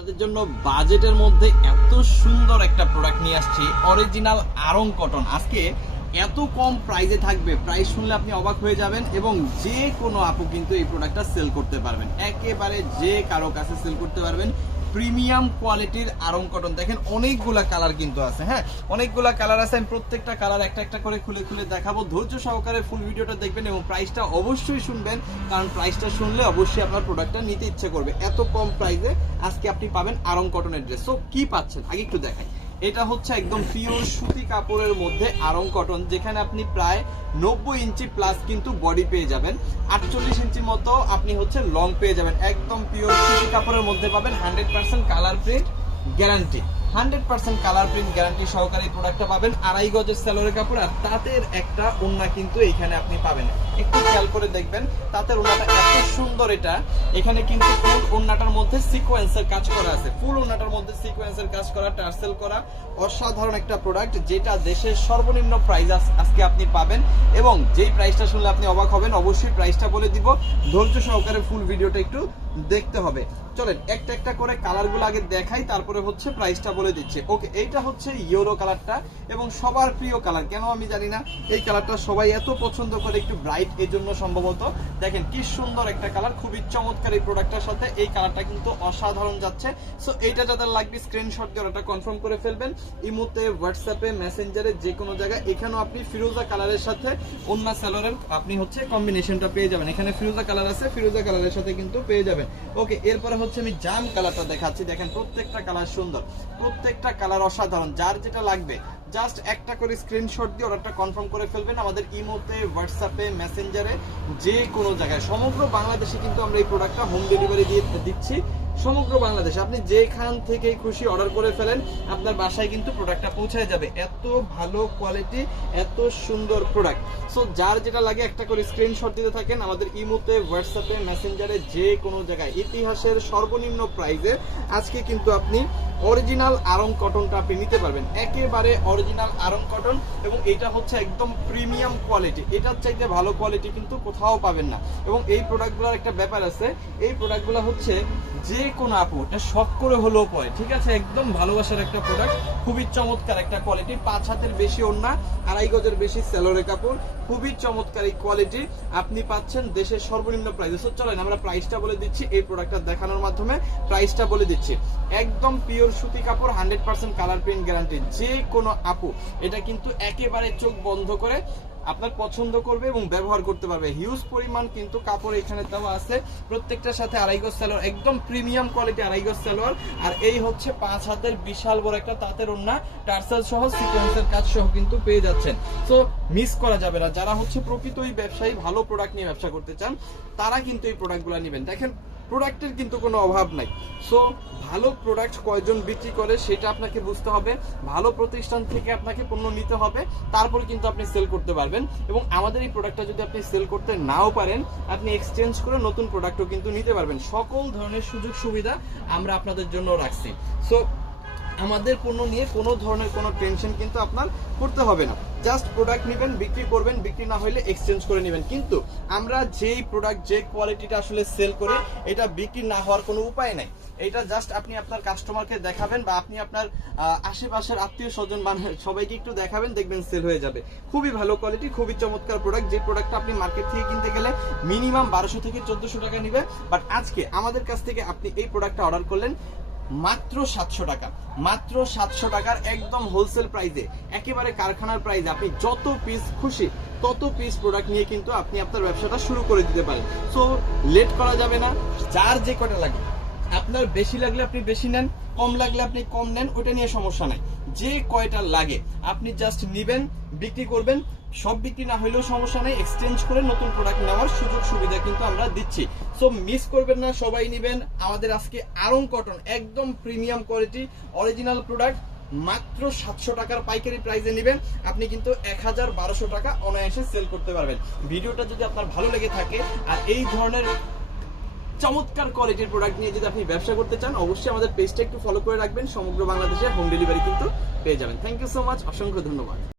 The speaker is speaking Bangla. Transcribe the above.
আপনাদের জন্য বাজেটের মধ্যে এত সুন্দর একটা প্রোডাক্ট নিয়ে আসছি, অরিজিনাল আড়ং কটন। আজকে এত কম প্রাইসে থাকবে, প্রাইস শুনলে আপনি অবাক হয়ে যাবেন। এবং যে কোনো আপু কিন্তু এই প্রোডাক্টটা সেল করতে পারবেন, একেবারে যে কারো কাছে সেল করতে পারবেন। প্রিমিয়াম কোয়ালিটির আড়ং কটন। দেখেন অনেকগুলা কালার কিন্তু আছে, হ্যাঁ অনেকগুলা কালার আছে। আমি প্রত্যেকটা কালার একটা একটা করে খুলে খুলে দেখাবো। ধৈর্য সহকারে ফুল ভিডিওটা দেখবেন এবং প্রাইসটা অবশ্যই শুনবেন, কারণ প্রাইসটা শুনলে অবশ্যই আপনার প্রোডাক্টটা নিতে ইচ্ছে করবে। এত কম প্রাইসে আজকে আপনি পাবেন আড়ং কটনের ড্রেস। সো কি পাচ্ছেন আগে একটু দেখাই। এটা হচ্ছে একদম পিওর সুতি কাপড়ের মধ্যে আড়ং কটন, যেখানে আপনি প্রায় 90 ইঞ্চি প্লাস কিন্তু বডি পেয়ে যাবেন, 48 ইঞ্চি মতো আপনি হচ্ছে লং পেয়ে যাবেন। একদম পিওর সুতি কাপড়ের মধ্যে পাবেন 100% colour print guarantee, 100% colour print guarantee সহকারে এই প্রোডাক্টটা পাবেন। 2.5 গজের সেলোরের কাপড় আর তাঁতের একটা ওড়না কিন্তু এইখানে আপনি পাবেন। একটু খেয়াল করে দেখবেন তাঁতের ওড়নাটা এত সুন্দর। এটা এখানে কিন্তু ফুল ওড়নাটার মধ্যে সিকোয়েন্সের কাজ করা আছে, ফুল ওড়নাটার মধ্যে সিকোয়েন্সের কাজ করা, টার্সেল করা। অসাধারণ একটা প্রোডাক্ট, যেটা দেশের সর্বনিম্ন প্রাইস আজকে আপনি পাবেন। এবং যেই প্রাইসটা শুনলে আপনি অবাক হবেন। অবশ্যই প্রাইসটা বলে দিব, ধৈর্য সহকারে ফুল ভিডিওটা একটু দেখতে হবে। চলেন একটা একটা করে কালারগুলো আগে দেখাই, তারপরে হচ্ছে প্রাইসটা বলে দিচ্ছে। ওকে, এইটা হচ্ছে ইয়েলো কালারটা এবং সবার প্রিয় কালার, কেন আমি জানি না এই কালারটা সবাই এত পছন্দ করে, একটু ব্রাইট এই জন্য সম্ভবত। দেখেন কি সুন্দর একটা কালার, খুবই চমৎকার এই প্রোডাক্টটার সাথে এই কালারটা কিন্তু অসাধারণ যাচ্ছে। সো এইটা যাদের লাগবে স্ক্রিনশট দিয়ে ওটা কনফার্ম করে ফেলবেন। ইমোতে, হোয়াটসঅ্যাপে, মেসেঞ্জারে, যে কোনো জায়গায়। এখানেও আপনি ফিরোজা কালারের সাথে ওন্না সালোয়ারের আপনি হচ্ছে কম্বিনেশনটা পেয়ে যাবেন। এখানে ফিরোজা কালার আছে, ফিরোজা কালারের সাথে কিন্তু পেয়ে যাবেন। ওকে, এরপরে হচ্ছে আমি জাম কালারটা দেখাচ্ছি। দেখেন প্রত্যেকটা কালার সুন্দর, প্রত্যেকটা কালার অসাধারণ। যার যেটা লাগবে জাস্ট একটা করে স্ক্রিনশট দিয়ে অর্ডারটা কনফার্ম করে ফেলবেন। আমাদের ইমোতে, হোয়াটসঅ্যাপে, মেসেঞ্জারে, যে কোনো জায়গায় সমগ্র বাংলাদেশে কিন্তু আমরা এই প্রোডাক্টটা হোম ডেলিভারি দিয়ে দিচ্ছি। সমগ্র বাংলাদেশে আপনি যেখান থেকেই খুশি অর্ডার করে ফেলেন, আপনার বাসায় কিন্তু প্রোডাক্টটা পৌঁছায় যাবে। এত ভালো কোয়ালিটি, এত সুন্দর প্রোডাক্ট। সো যার যেটা লাগে একটা করে স্ক্রিনশট দিতে থাকেন। আমাদের ইমোতে, হোয়াটসঅ্যাপে, মেসেঞ্জারে, যে কোনো জায়গায় ইতিহাসের সর্বনিম্ন প্রাইসে আজকে কিন্তু আপনি অরিজিনাল আড়ং কটনটা আপনি নিতে পারবেন, একেবারে অরিজিনাল আড়ং কটন। এবং এটা হচ্ছে একদম প্রিমিয়াম কোয়ালিটি, এটার চাইতে ভালো কোয়ালিটি কিন্তু কোথাও পাবেন না। এবং এই প্রোডাক্টগুলোর একটা ব্যাপার আছে, এই প্রোডাক্টগুলো হচ্ছে যে কোনো আপু এটা শখ করে হলেও পরে, ঠিক আছে। একদম ভালোবাসার একটা প্রোডাক্ট, খুবই চমৎকার একটা কোয়ালিটি। 5 হাতের বেশি ওড়না, 2.5 গজের বেশি সেলোরে কাপড়, খুবই চমৎকার এই কোয়ালিটি আপনি পাচ্ছেন দেশের সর্বনিম্ন প্রাইসে। সো চলেন আমরা প্রাইসটা বলে দিচ্ছি, এই প্রোডাক্টটা দেখানোর মাধ্যমে প্রাইসটা বলে দিচ্ছি। একদম পিওর সুতি কাপড়, 100% কালার প্রিন্ট গ্যারান্টি। যে কোনো আপু এটা কিন্তু একেবারে চোখ বন্ধ করে আপনার পছন্দ করবে এবং ব্যবহার করতে পারবে। হিউজ পরিমাণ কিন্তু কাপড় এখানে দেওয়া আছে, প্রত্যেকটার সাথে 2.5 গজ সালোয়ার, একদম প্রিমিয়াম কোয়ালিটি 2.5 গজ সালোয়ার। আর এই হচ্ছে 5 হাতের বিশাল বড় একটা তাঁতের ওড়না, টার্সেল সহ সিকোয়েন্সের কাজ সহ কিন্তু পেয়ে যাচ্ছেন। সো মিস করা যাবে না। যারা হচ্ছে প্রকৃতই ব্যবসায়ী, ভালো প্রোডাক্ট নিয়ে ব্যবসা করতে চান, তারা কিন্তু এই প্রোডাক্টগুলো নেবেন। দেখেন প্রোডাক্টের কিন্তু কোনো অভাব নাই। সো ভালো প্রোডাক্ট কয়জন বিক্রি করে সেটা আপনাকে বুঝতে হবে, ভালো প্রতিষ্ঠান থেকে আপনাকে পণ্য নিতে হবে, তারপর কিন্তু আপনি সেল করতে পারবেন। এবং আমাদের এই প্রোডাক্টটা যদি আপনি সেল করতে নাও পারেন, আপনি এক্সচেঞ্জ করে নতুন প্রোডাক্টও কিন্তু নিতে পারবেন। সকল ধরনের সুযোগ সুবিধা আমরা আপনাদের জন্য রাখছি। সো আমাদের পণ্য নিয়ে কোনো ধরনের কোনো টেনশন কিন্তু আপনার করতে হবে না। জাস্ট প্রোডাক্ট নেবেন, বিক্রি করবেন, বিক্রি না হলে এক্সচেঞ্জ করে নেবেন। কিন্তু আমরা যেই প্রোডাক্ট, যে কোয়ালিটিটা আসলে সেল করি, এটা বিক্রি না হওয়ার কোনো উপায় নাই। এটা জাস্ট আপনি আপনার কাস্টমারকে দেখাবেন বা আপনি আপনার আশেপাশের আত্মীয় স্বজন সবাইকে একটু দেখাবেন, দেখবেন সেল হয়ে যাবে। খুবই ভালো কোয়ালিটি, খুবই চমৎকার প্রোডাক্ট। যে প্রোডাক্টটা আপনি মার্কেট থেকে কিনতে গেলে মিনিমাম 1200 থেকে 1400 টাকা নেবে, বাট আজকে আমাদের কাছ থেকে আপনি এই প্রোডাক্টটা অর্ডার করলেন মাত্র 700 টাকা, মাত্র 700 টাকার একদম হোলসেল প্রাইসে, একেবারে কারখানার প্রাইসে। আপনি যত পিস খুশি তত পিস প্রোডাক্ট নিয়ে কিন্তু আপনি আপনার ব্যবসাটা শুরু করে দিতে পারেন। সো লেট করা যাবে না। যার যে কটা লাগে, আপনার বেশি লাগলে আপনি বেশি নেন, কম লাগলে আপনি কম নেন, ওটা নিয়ে সমস্যা নাই। যে কয়টা লাগে আপনি জাস্ট নিবেন, বিক্রি করবেন। সব বিক্রি না হলেও সমস্যা নেই, এক্সচেঞ্জ করে নতুন প্রোডাক্ট নেওয়ার সুযোগ সুবিধা কিন্তু আমরা দিচ্ছি। সো মিস করবেন না, সবাই নিবেন আমাদের আজকে আড়ং কটন, একদম প্রিমিয়াম কোয়ালিটি অরিজিনাল প্রোডাক্ট। মাত্র 700 টাকার পাইকারি প্রাইসে নেবেন, আপনি কিন্তু 1000-1200 টাকা অনায়াসে সেল করতে পারবেন। ভিডিওটা যদি আপনার ভালো লেগে থাকে আর এই ধরনের চমৎকার কোয়ালিটির প্রোডাক্ট নিয়ে যদি আপনি ব্যবসা করতে চান, অবশ্যই আমাদের পেজটা একটু ফলো করে রাখবেন। সমগ্র বাংলাদেশে হোম ডেলিভারি কিন্তু পেয়ে যাবেন। থ্যাংক ইউ সো মাচ, অসংখ্য ধন্যবাদ।